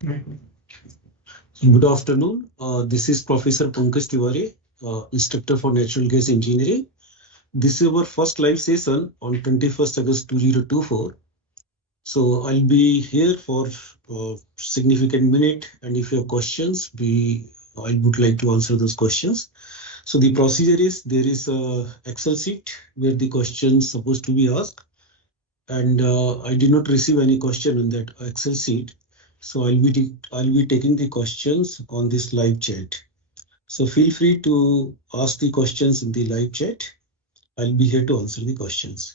Good afternoon. This is Professor Pankaj Tiwari, instructor for Natural Gas Engineering. This is our first live session on 21st August 2024. So I'll be here for a significant minute, and if you have questions, I would like to answer those questions. So the procedure is there is a Excel sheet where the questions supposed to be asked, and I did not receive any question in that Excel sheet. So I'll be taking the questions on this live chat. So feel free to ask the questions in the live chat. I'll be here to answer the questions.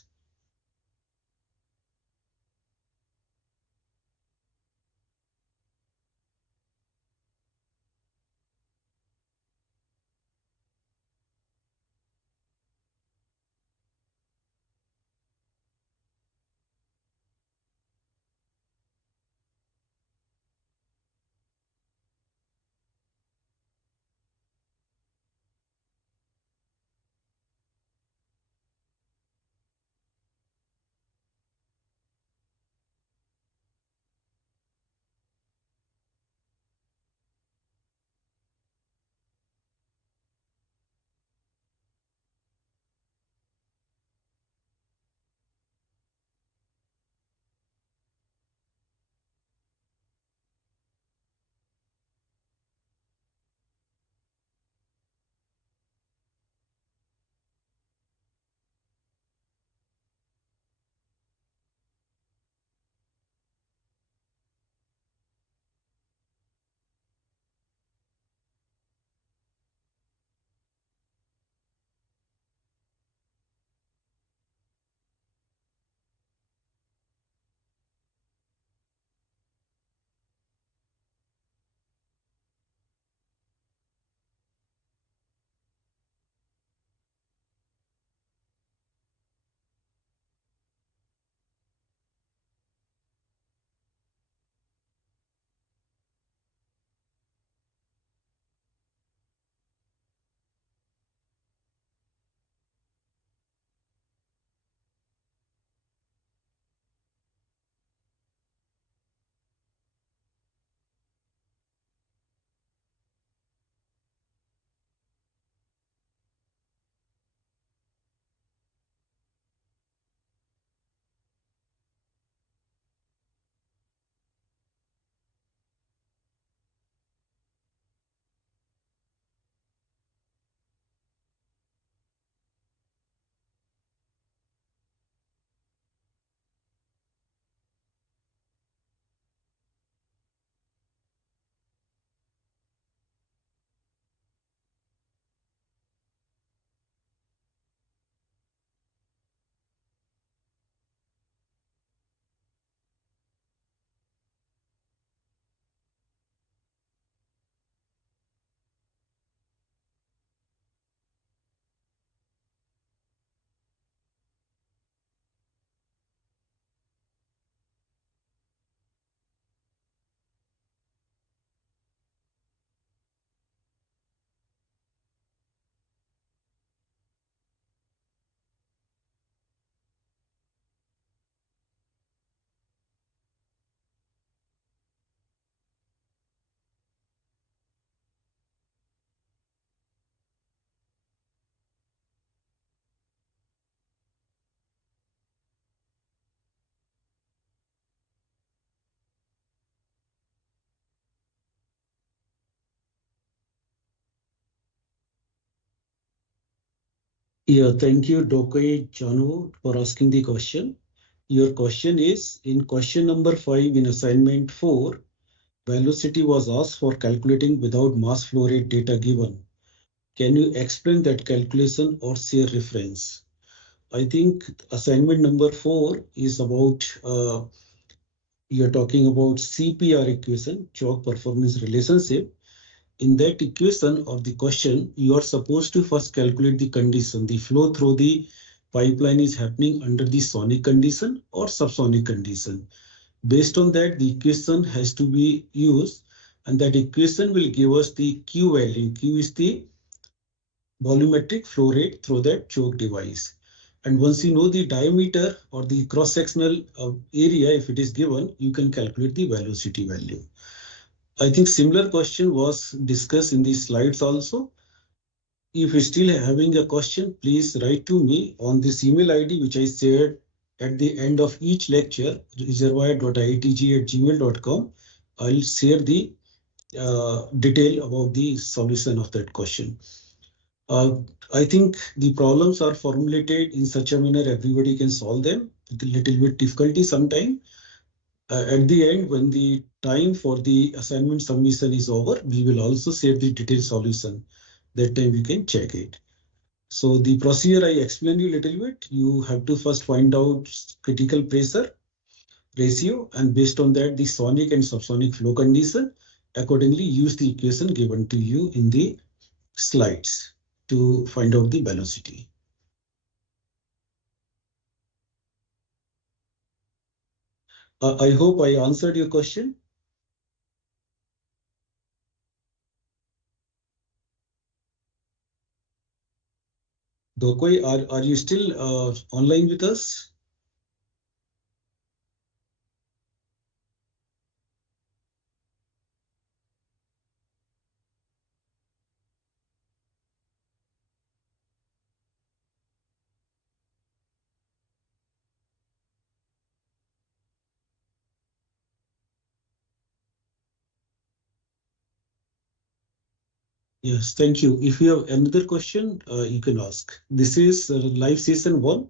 Yeah, thank you, Dokai Chanu, for asking the question. Your question is in question number 5 in assignment 4, velocity was asked for calculating without mass flow rate data given. Can you explain that calculation or share reference? I think assignment number 4 is about you're talking about CPR equation, choke performance relationship. In that equation of the question, you are supposed to first calculate the condition. The flow through the pipeline is happening under the sonic condition or subsonic condition. Based on that, the equation has to be used, and that equation will give us the Q value. Q is the volumetric flow rate through that choke device. And once you know the diameter or the cross-sectional area, if it is given, you can calculate the velocity value. I think similar question was discussed in the slides also. If you're still having a question, please write to me on this email ID, which I shared at the end of each lecture, reservoir.iitg@gmail.com. I'll share the detail about the solution of that question. I think the problems are formulated in such a manner everybody can solve them with a little bit difficulty sometime. At the end, when the time for the assignment submission is over, we will also share the detailed solution. That time we can check it. So the procedure I explained you a little bit. You have to first find out critical pressure ratio, and based on that, the sonic and subsonic flow condition. Accordingly, use the equation given to you in the slides to find out the velocity. I hope I answered your question. Dokoi, are you still online with us? Yes, thank you. If you have another question, you can ask. This is live session 1.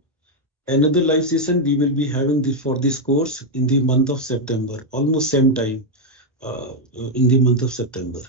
Another live session we will be having for this course in the month of September, almost same time in the month of September.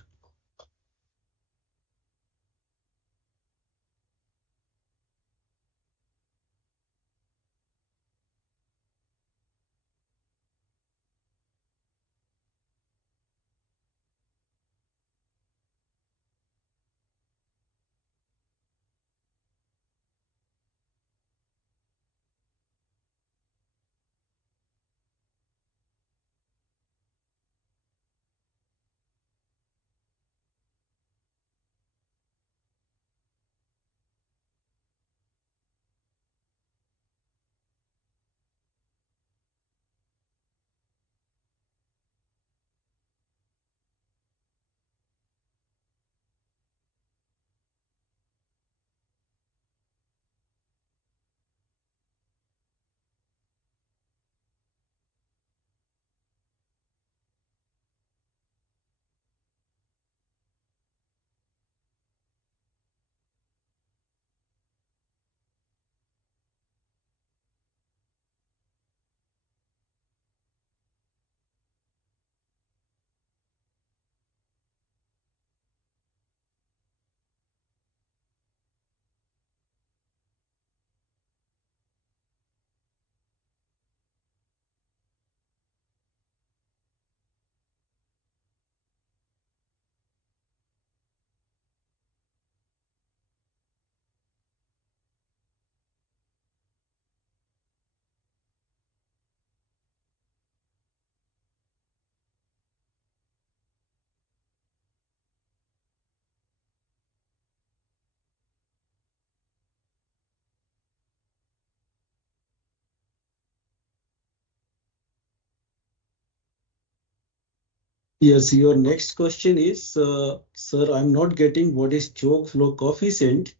Yes, your next question is, sir, I'm not getting what is choke flow coefficient.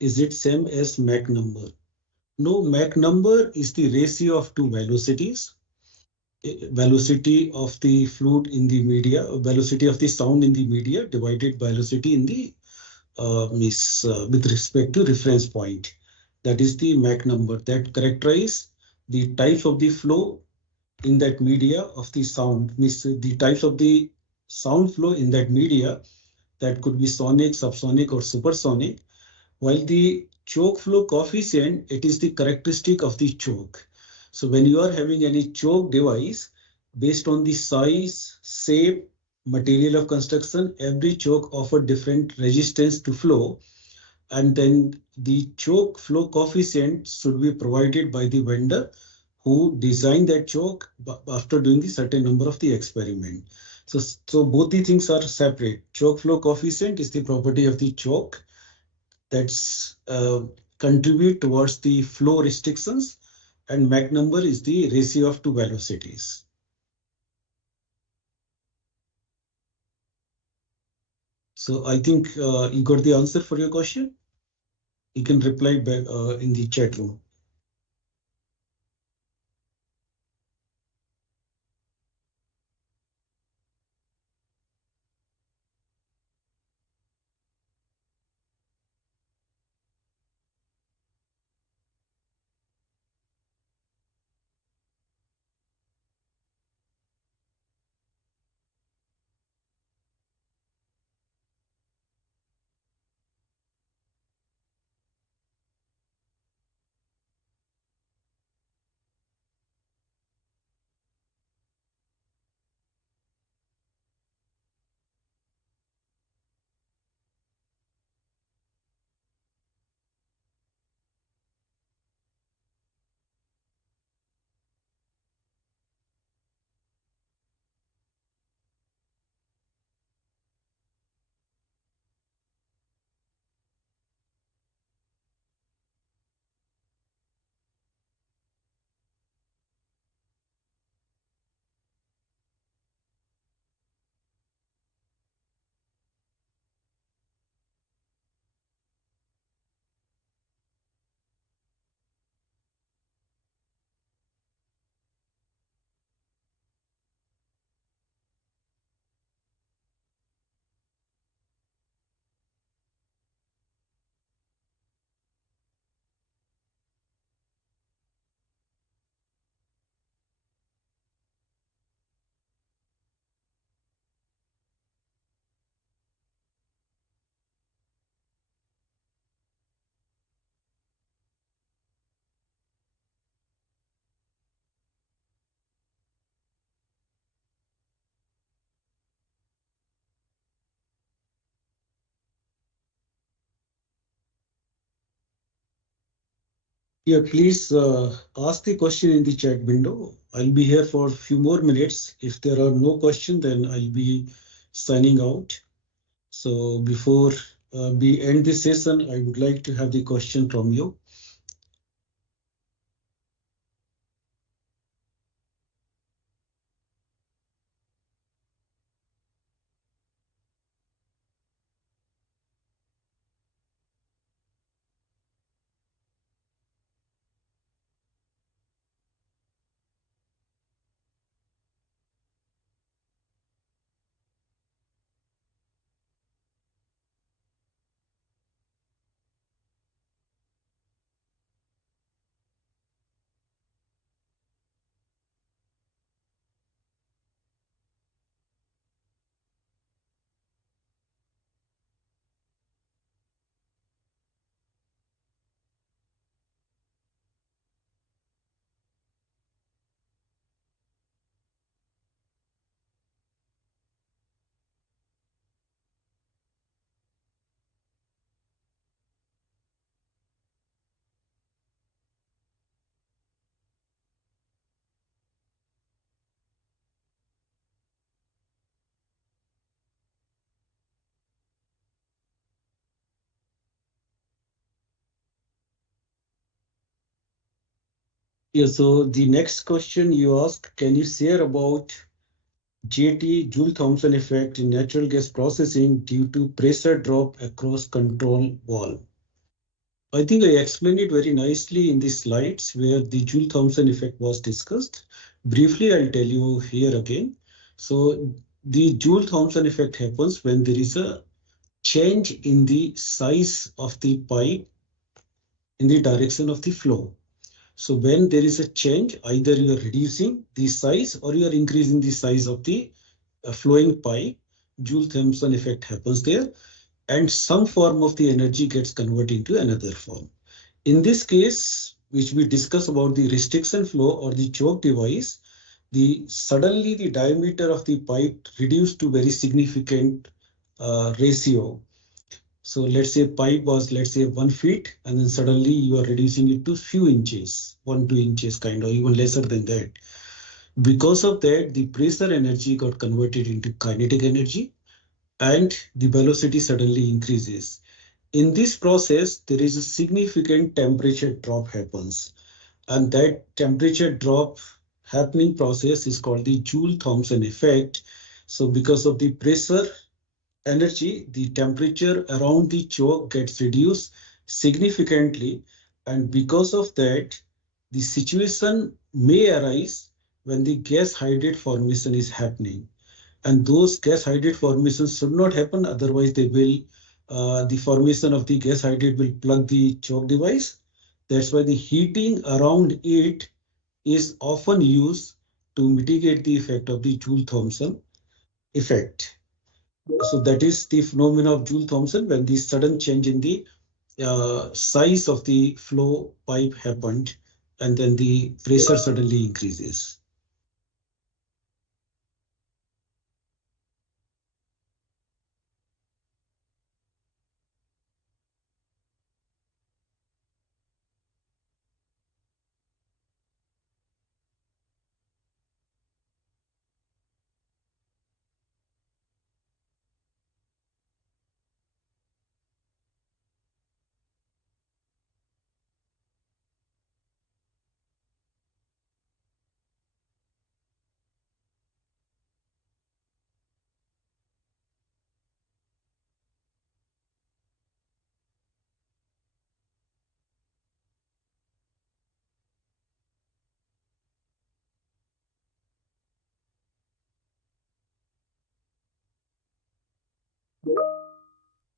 Is it same as Mach number? No, Mach number is the ratio of two velocities. Velocity of the fluid in the media, velocity of the sound in the media divided by velocity in the with respect to reference point. That is the Mach number that characterize the types of the flow in that media of the sound, means the types of the sound flow in that media, that could be sonic, subsonic, or supersonic. While the choke flow coefficient, it is the characteristic of the choke. So when you are having any choke device, based on the size, shape, material of construction, every choke offer different resistance to flow, and then the choke flow coefficient should be provided by the vendor who designed that choke after doing the certain number of the experiment. So both the things are separate. Choke flow coefficient is the property of the choke that's contribute towards the flow restrictions, and Mach number is the ratio of two velocities. So I think you got the answer for your question. You can reply back in the chat room. Yeah, please ask the question in the chat window. I'll be here for a few more minutes. If there are no questions, then I'll be signing out. So before we end this session, I would like to have the question from you. Yeah, so the next question you ask, can you share about JT Joule Thomson effect in natural gas processing due to pressure drop across control valve? I think I explained it very nicely in the slides where the Joule Thomson effect was discussed. Briefly, I'll tell you here again. So the Joule Thomson effect happens when there is a change in the size of the pipe in the direction of the flow. So when there is a change, either you are reducing the size or you are increasing the size of the flowing pipe, Joule-Thomson effect happens there, and some form of the energy gets converted into another form. In this case, which we discuss about the restriction flow or the choke device, suddenly the diameter of the pipe reduced to very significant ratio. So let's say pipe was, let's say 1 feet, and then suddenly you are reducing it to few inches, 1, 2 inches kind, or even lesser than that. Because of that, the pressure energy got converted into kinetic energy and the velocity suddenly increases. In this process, there is a significant temperature drop happens. And that temperature drop happening process is called the Joule-Thomson effect. So because of the pressure energy, the temperature around the choke gets reduced significantly, and because of that, the situation may arise when the gas hydrate formation is happening. And those gas hydrate formations should not happen, otherwise they will the formation of the gas hydrate will plug the choke device. That's why the heating around it is often used to mitigate the effect of the Joule-Thomson effect. So that is the phenomena of Joule-Thomson, when the sudden change in the size of the flow pipe happened, and then the pressure suddenly increases.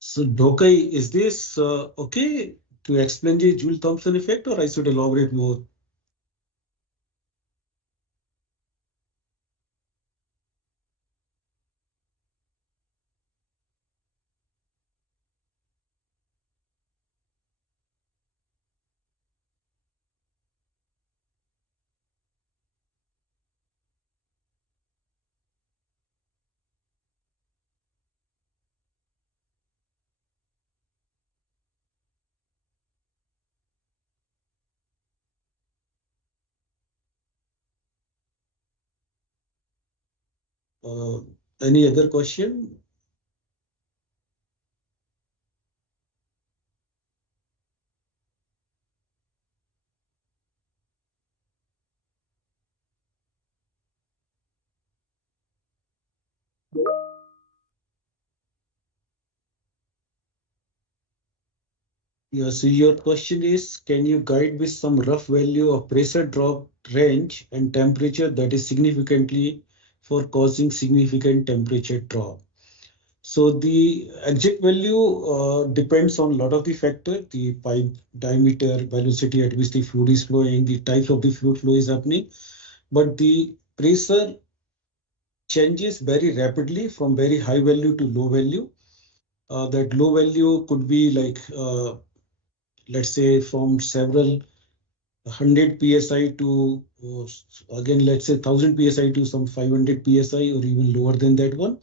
So, Dokai, is this okay to explain the Joule-Thomson effect, or I should elaborate more? Uh, any other question? Yeah, so your question is, can you guide with some rough value of pressure drop range and temperature that is significantly for causing significant temperature drop? So the exact value depends on a lot of the factor, the pipe diameter, velocity at which the fluid is flowing, the type of the fluid flow is happening. But the pressure changes very rapidly from very high value to low value. That low value could be like, let's say, from several 100 psi to, again, let's say 1000 psi to some 500 psi, or even lower than that one.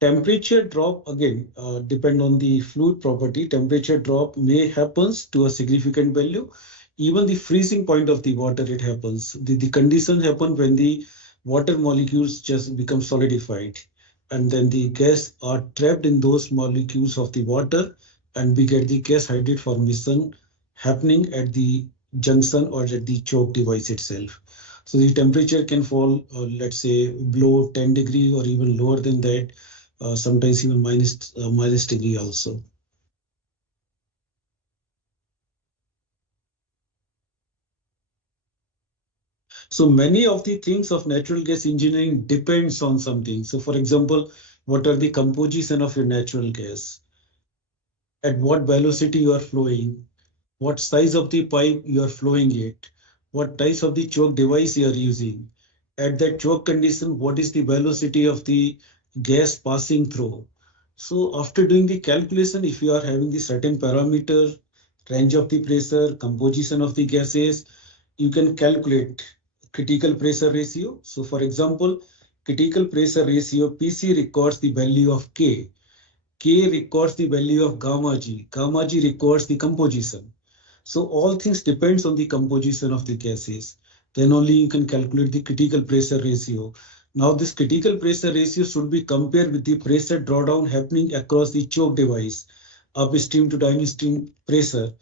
Temperature drop, again, depend on the fluid property. Temperature drop may happens to a significant value. Even the freezing point of the water, it happens. The condition happen when the water molecules just become solidified, and then the gas are trapped in those molecules of the water, and we get the gas hydrate formation happening at the junction or at the choke device itself. So the temperature can fall, let's say, below 10 degree or even lower than that, sometimes even minus degree also. So many of the things of natural gas engineering depends on something. So for example, what are the composition of your natural gas? At what velocity you are flowing? What size of the pipe you are flowing it? What types of the choke device you are using? At that choke condition, what is the velocity of the gas passing through? So after doing the calculation, if you are having the certain parameter, range of the pressure, composition of the gases, you can calculate critical pressure ratio. So for example, critical pressure ratio PC records the value of K. K records the value of gamma G. Gamma G records the composition. So all things depends on the composition of the gases. Then only you can calculate the critical pressure ratio. Now this critical pressure ratio should be compared with the pressure drawdown happening across the choke device, upstream to downstream pressure.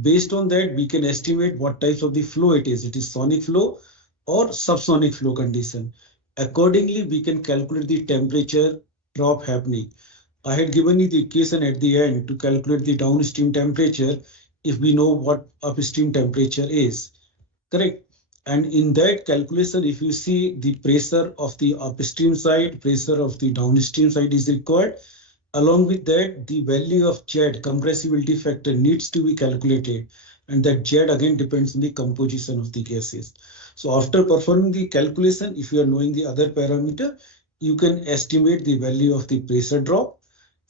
Based on that, we can estimate what types of the flow it is. It is sonic flow or subsonic flow condition. Accordingly, we can calculate the temperature drop happening. I had given you the equation at the end to calculate the downstream temperature if we know what upstream temperature is. Correct. And in that calculation, if you see the pressure of the upstream side, pressure of the downstream side is required. Along with that, the value of Z, compressibility factor, needs to be calculated. And that Z again depends on the composition of the gases. So after performing the calculation, if you are knowing the other parameter, you can estimate the value of the pressure drop.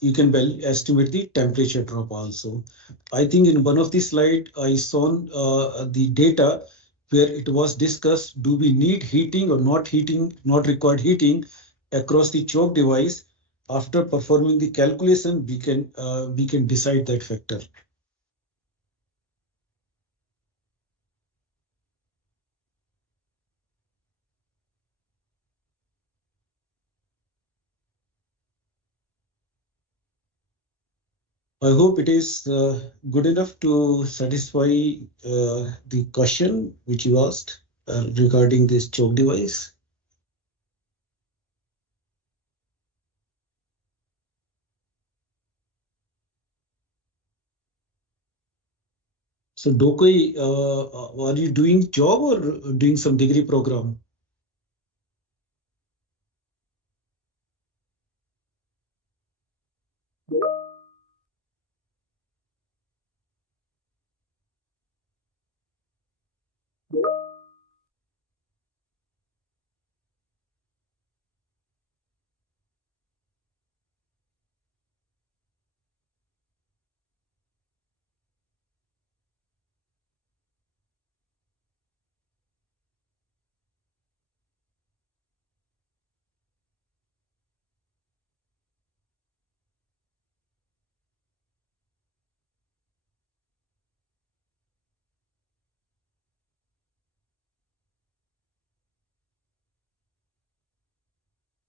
You can estimate the temperature drop also. I think in one of the slide, I saw the data where it was discussed, do we need heating or not heating, not required heating across the choke device. After performing the calculation, we can decide that factor. I hope it is good enough to satisfy the question which you asked regarding this choke device. So Dokoi, are you doing job or doing some degree program?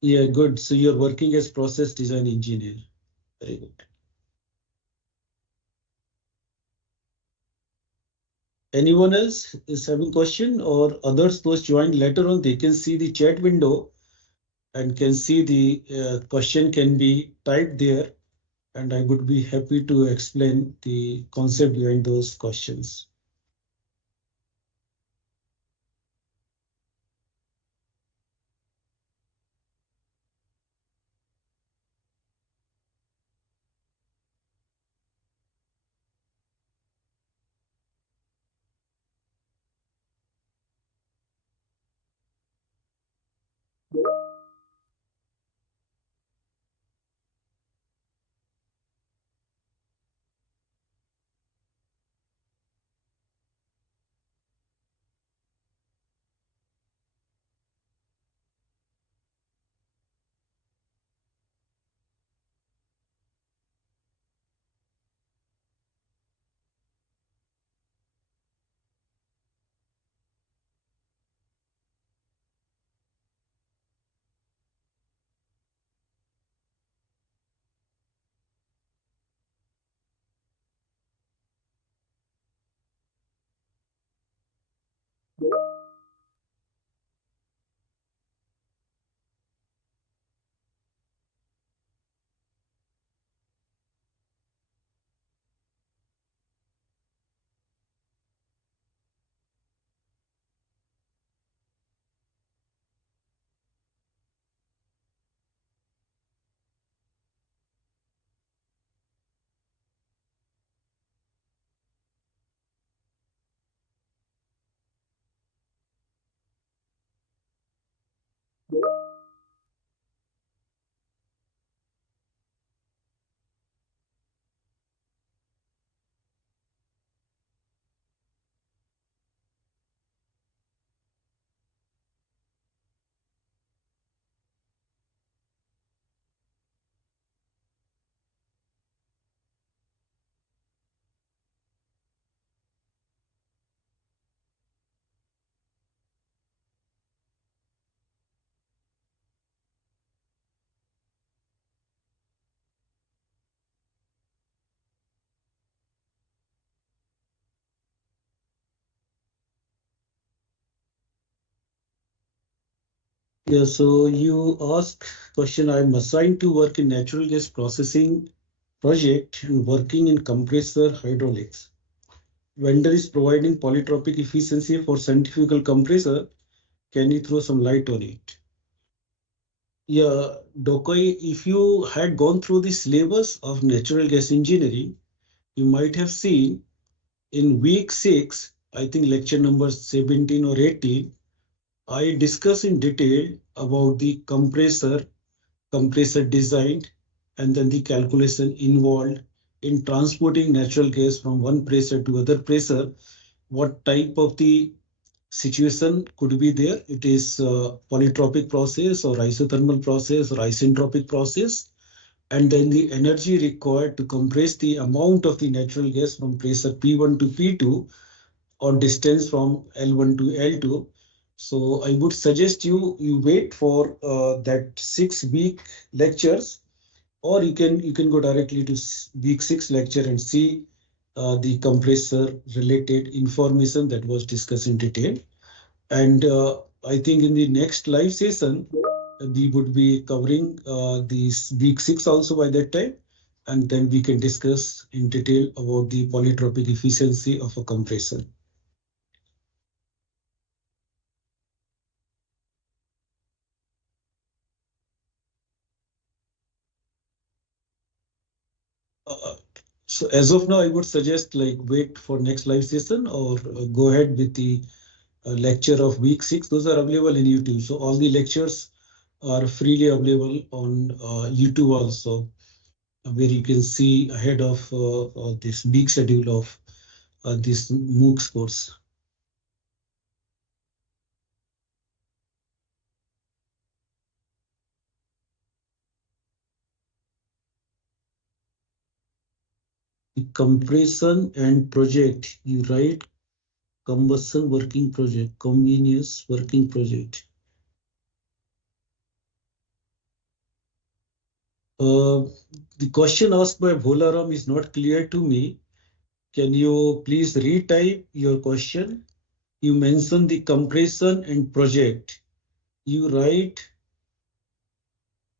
Yeah, good. So you're working as process design engineer. Very good. Anyone else is having question or others those joined later on, they can see the chat window and can see the question can be typed there, and I would be happy to explain the concept behind those questions. Yeah, so you ask question, I'm assigned to work in natural gas processing project and working in compressor hydraulics. Vendor is providing polytropic efficiency for centrifugal compressor. Can you throw some light on it? Yeah, Dokai, if you had gone through the syllabus of natural gas engineering, you might have seen in week 6, I think lecture number 17 or 18, I discuss in detail about the compressor design, and then the calculation involved in transporting natural gas from one pressure to other pressure. What type of the situation could be there? It is polytropic process or isothermal process or isentropic process, and then the energy required to compress the amount of the natural gas from pressure P1 to P2 or distance from L1 to L2. So I would suggest you wait for that 6 week lectures, or you can go directly to week 6 lecture and see the compressor related information that was discussed in detail. And I think in the next live session, we would be covering these week 6 also by that time. And then we can discuss in detail about the polytropic efficiency of a compressor. Uh, so as of now, I would suggest like wait for next live session or go ahead with the lecture of week 6. Those are available in YouTube. So all the lectures are freely available on YouTube also, where you can see ahead of this big schedule of this MOOCs course. The compression and project, you write combustion working project, convenience working project. Uh, the question asked by Bholaram is not clear to me. Can you please retype your question? You mention the compression and project. You write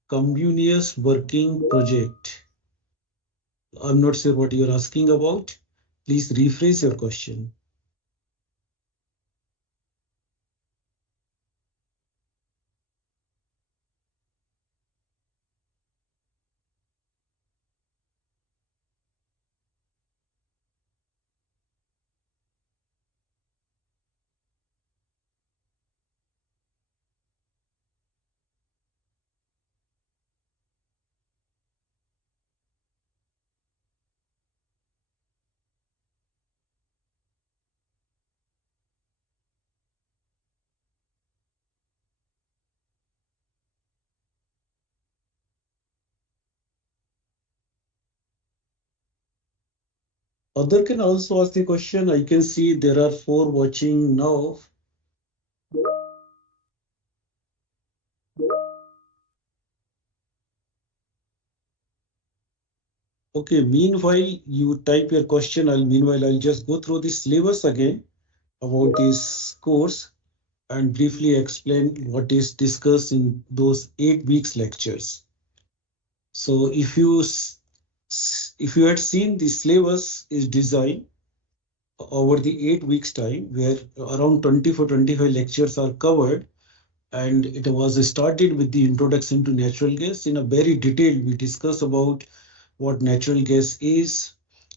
continuous working project. I'm not sure what you're asking about. Please rephrase your question. Other can also ask the question. I can see there are 4 watching now. Okay, meanwhile, you type your question. I'll just go through the syllabus again about this course and briefly explain what is discussed in those 8 weeks lectures. So if you had seen the syllabus is designed over the 8 weeks time, where around 24-25 lectures are covered, and it was started with the introduction to natural gas. In a very detailed, we discuss about what natural gas is,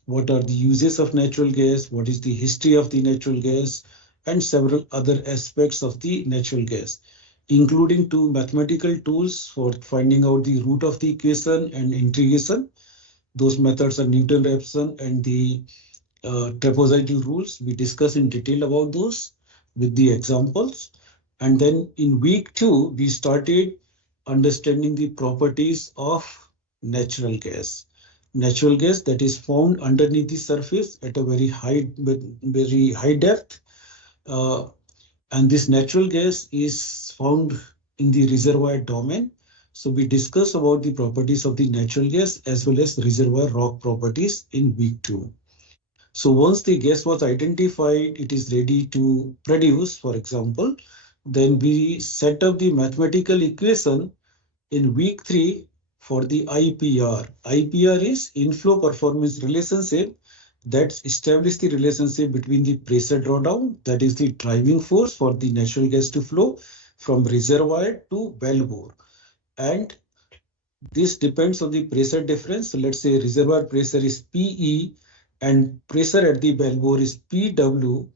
what are the uses of natural gas, what is the history of the natural gas, and several other aspects of the natural gas, including 2 mathematical tools for finding out the root of the equation and integration. Those methods are Newton-Raphson and the trapezoidal rules. We discuss in detail about those with the examples. And then in week 2, we started understanding the properties of natural gas. Natural gas that is found underneath the surface at a very high depth. Uh, and this natural gas is found in the reservoir domain. So we discuss about the properties of the natural gas as well as reservoir rock properties in week 2. So once the gas was identified, it is ready to produce, for example, Then we set up the mathematical equation in week 3 for the IPR. IPR is inflow performance relationship that establishes the relationship between the pressure drawdown, that is the driving force for the natural gas to flow from reservoir to wellbore. And this depends on the pressure difference. So let's say reservoir pressure is PE and pressure at the wellbore is PW,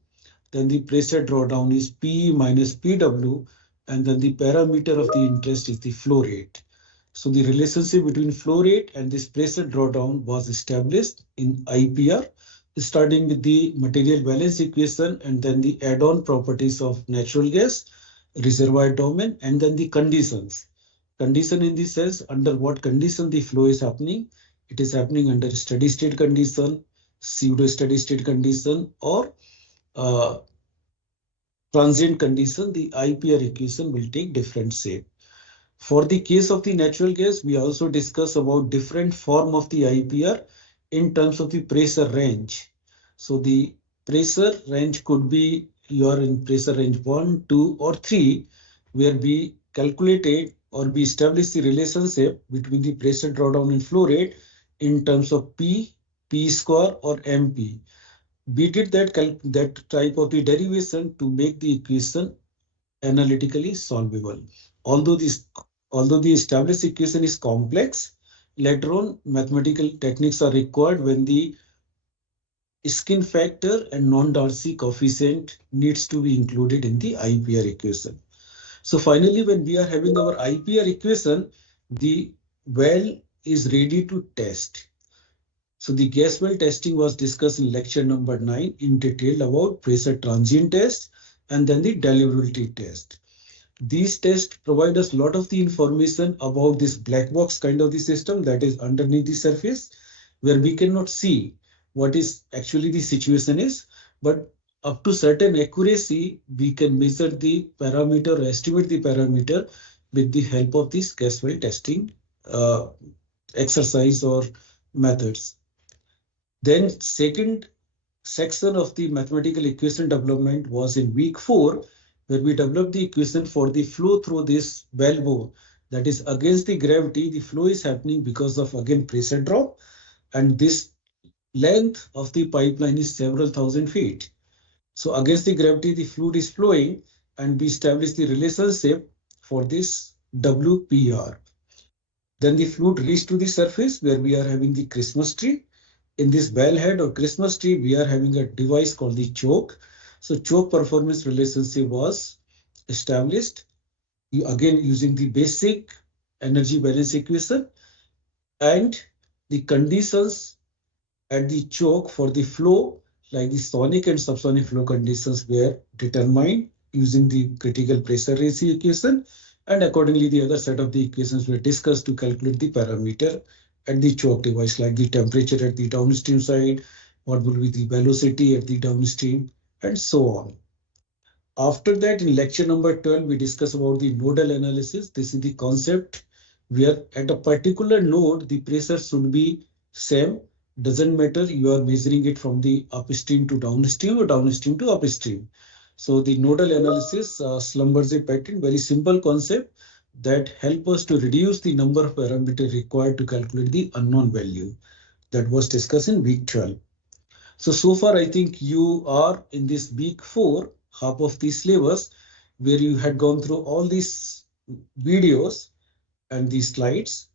then the pressure drawdown is PE minus PW, and then the parameter of the interest is the flow rate. So the relationship between flow rate and this pressure drawdown was established in IPR, starting with the material balance equation and then the add-on properties of natural gas, reservoir domain, and then the conditions. Condition in the sense under what condition the flow is happening. It is happening under steady state condition, pseudo steady state condition, or uh, transient condition. The IPR equation will take different shape. For the case of the natural gas, we also discuss about different form of the IPR in terms of the pressure range. So the pressure range could be you are in pressure range 1, 2, or 3, where we calculated or we established the relationship between the pressure drawdown and flow rate in terms of P, P square, or MP. We did that type of the derivation to make the equation analytically solvable. Although this, although the established equation is complex, later on mathematical techniques are required when the skin factor and non-Darcy coefficient needs to be included in the IPR equation. So finally, when we are having our IPR equation, the well is ready to test. So the gas well testing was discussed in lecture number 9 in detail about pressure transient test and then the deliverability test. These tests provide us a lot of the information about this black box kind of the system that is underneath the surface, where we cannot see what is actually the situation is, but up to certain accuracy, we can measure the parameter or estimate the parameter with the help of this gas well testing exercise or methods. Then second section of the mathematical equation development was in week 4, where we developed the equation for the flow through this wellbore. That is against the gravity, the flow is happening because of again pressure drop, and this length of the pipeline is several thousand feet. So against the gravity, the fluid is flowing, and we establish the relationship for this WPR. Then the fluid reached to the surface where we are having the Christmas tree. In this wellhead or Christmas tree, we are having a device called the choke. So choke performance relationship was established again using the basic energy balance equation, and the conditions at the choke for the flow, like the sonic and subsonic flow conditions, were determined using the critical pressure ratio equation, and accordingly the other set of the equations were discussed to calculate the parameter at the choke device, like the temperature at the downstream side, what will be the velocity at the downstream, and so on. After that, in lecture number 12, we discuss about the nodal analysis. This is the concept where at a particular node, the pressure should be same. Doesn't matter you are measuring it from the upstream to downstream or downstream to upstream. So the nodal analysis, Schlumberger patent, very simple concept that help us to reduce the number of parameters required to calculate the unknown value. That was discussed in week 12. So far, I think you are in this week 4, half of the syllabus, where you had gone through all these videos and these slides.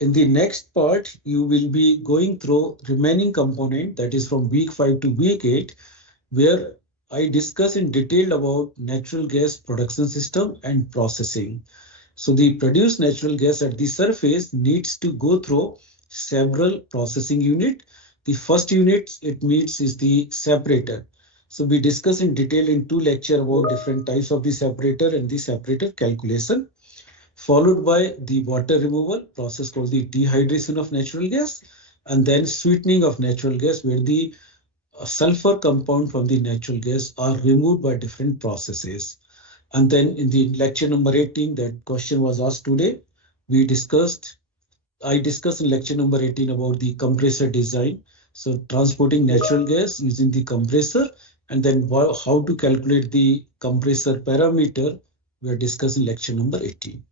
In the next part, you will be going through remaining component, that is from week 5 to week 8, where I discuss in detail about natural gas production system and processing. So the produced natural gas at the surface needs to go through several processing units. The first unit it meets is the separator. So we discuss in detail in 2 lectures about different types of the separator and the separator calculation, followed by the water removal process called the dehydration of natural gas, and then sweetening of natural gas, where the sulfur compound from the natural gas are removed by different processes. And then in the lecture number 18, that question was asked today, I discussed in lecture number 18 about the compressor design. So transporting natural gas using the compressor, and then how to calculate the compressor parameter We are discussing lecture number 18.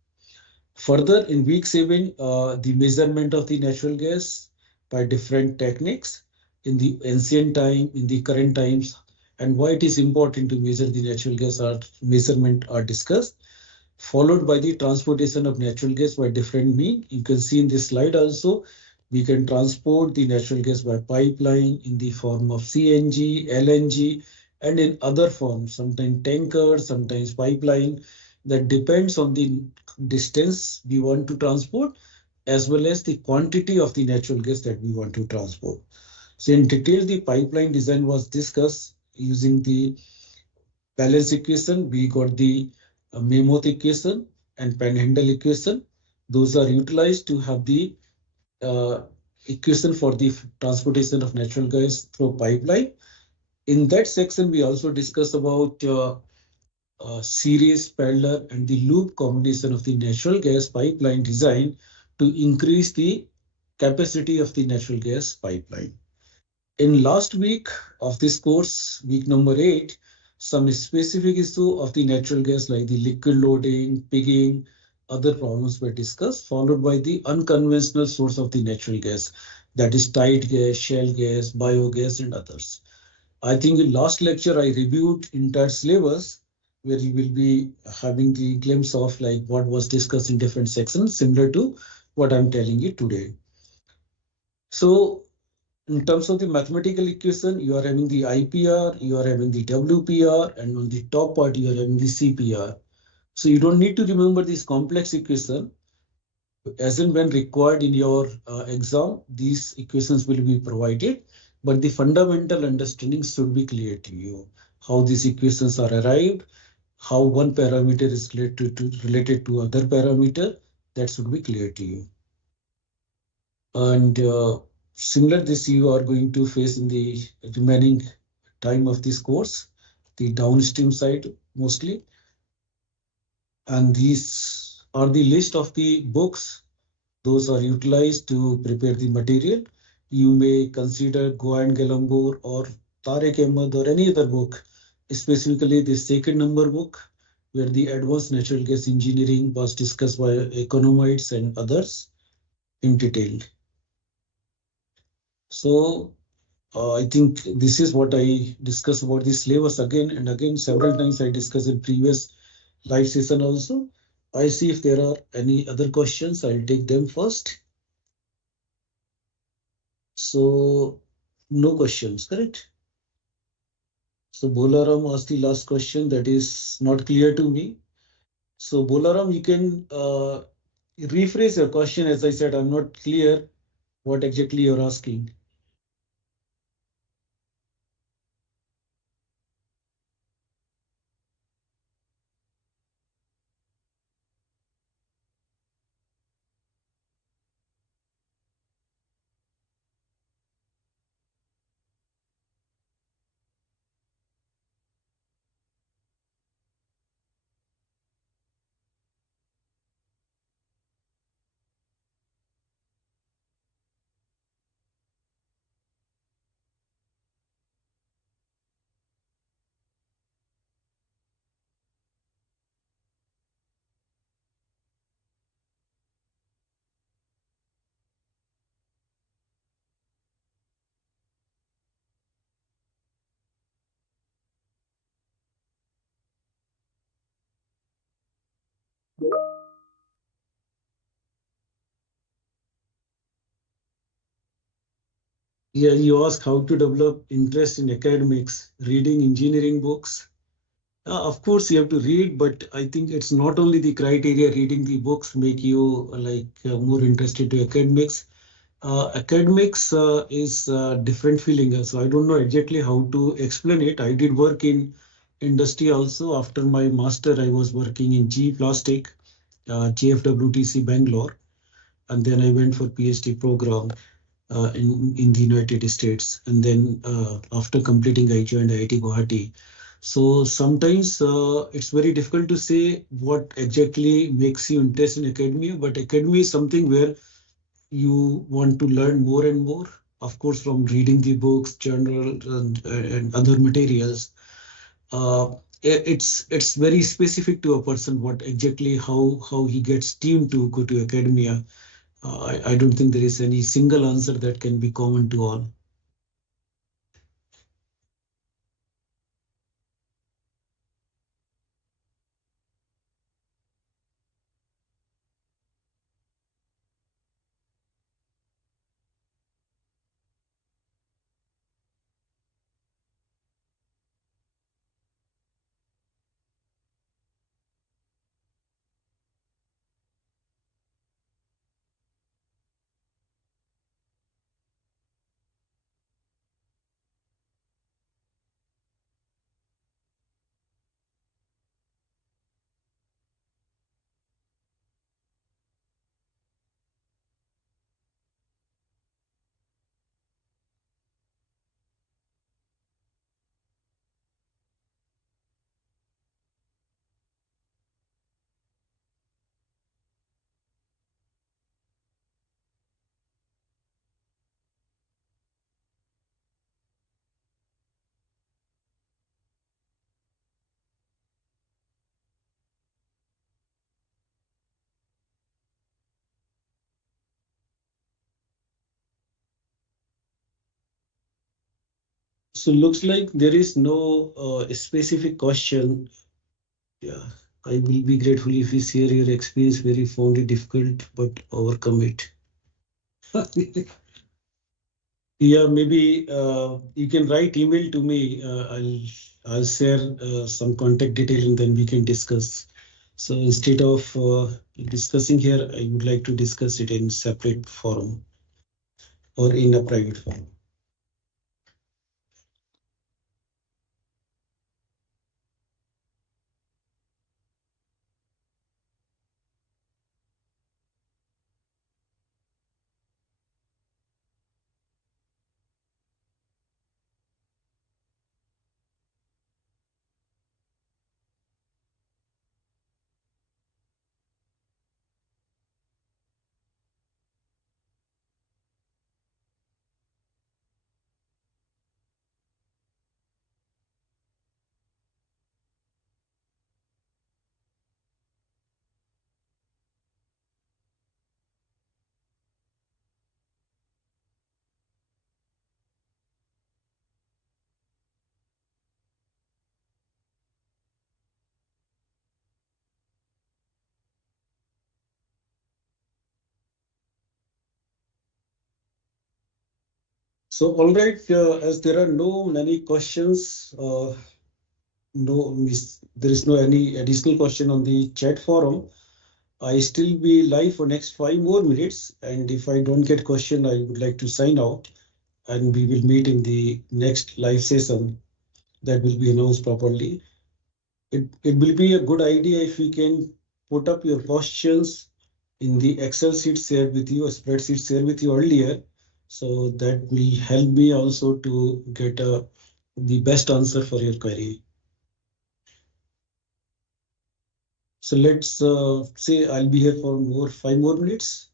Further, in week 7, the measurement of the natural gas by different techniques in the ancient time, in the current times, and why it is important to measure the natural gas measurement are discussed, followed by the transportation of natural gas by different means. You can see in this slide also, we can transport the natural gas by pipeline in the form of CNG, LNG, and in other forms, sometimes tankers, sometimes pipeline. That depends on the distance we want to transport as well as the quantity of the natural gas that we want to transport. So in detail, the pipeline design was discussed using the balance equation. We got the Mammoth equation and Panhandle equation. Those are utilized to have the uh, equation for the transportation of natural gas through pipeline. In that section, we also discuss about series, parallel, and the loop combination of the natural gas pipeline design to increase the capacity of the natural gas pipeline. In last week of this course, week number 8, some specific issue of the natural gas like the liquid loading, pigging, other problems were discussed, followed by the unconventional source of the natural gas, that is tight gas, shale gas, biogas, and others. I think in last lecture I reviewed entire syllabus where you will be having the glimpse of like what was discussed in different sections, similar to what I'm telling you today. So in terms of the mathematical equation, you are having the IPR, you are having the WPR, and on the top part, you are having the CPR. So you don't need to remember this complex equation. As and when required in your exam, these equations will be provided, but the fundamental understanding should be clear to you. How these equations are arrived, how one parameter is related to other parameter, that should be clear to you. And similar this you are going to face in the remaining time of this course, the downstream side mostly. And these are the list of the books. Those are utilized to prepare the material. You may consider Goan Galambur or Tariq Ahmed or any other book, specifically the second number book, where the advanced natural gas engineering was discussed by economists and others in detail. So I think this is what I discussed about the syllabus again and again. Several times I discussed in previous live session also. I see if there are any other questions. I'll take them first. So no questions, correct? So Bolaram asked the last question that is not clear to me. So Bolaram, you can rephrase your question. As I said, I'm not clear what exactly you're asking. Yeah, you ask how to develop interest in academics, reading engineering books. Of course, you have to read, but I think it's not only the criteria reading the books make you more interested to academics. Academics is a different feeling. So I don't know exactly how to explain it. I did work in industry also. After my master, I was working in G Plastic, JFWTC Bangalore, and then I went for PhD program in the United States. And then after completing, I joined IIT Guwahati. So sometimes it's very difficult to say what exactly makes you interested in academia, but academia is something where you want to learn more and more, of course, from reading the books, journal, and other materials. Uh, it's very specific to a person what exactly how he gets team to go to academia. I don't think there is any single answer that can be common to all. So looks like there is no specific question. Yeah, I will be grateful if you share your experience where you found it difficult but overcome it. Yeah, maybe you can write email to me. I'll share some contact detail and then we can discuss. So instead of discussing here, I would like to discuss it in separate forum or in a private forum. So all right, as there are no many questions, there is no any additional question on the chat forum. I still be live for next 5 more minutes, and if I don't get question, I would like to sign out, and we will meet in the next live session that will be announced properly. It will be a good idea if we can put up your questions in the Excel sheet shared with you, a spreadsheet shared with you earlier, so that will help me also to get the best answer for your query. So let's say I'll be here for 5 more minutes.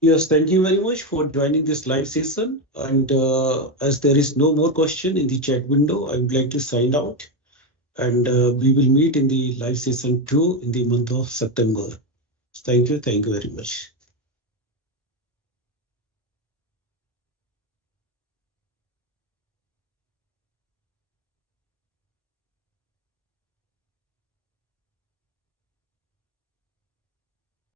Yes, thank you very much for joining this live session. And as there is no more question in the chat window, I would like to sign out. And we will meet in the live session 2 in the month of September. Thank you. Thank you very much.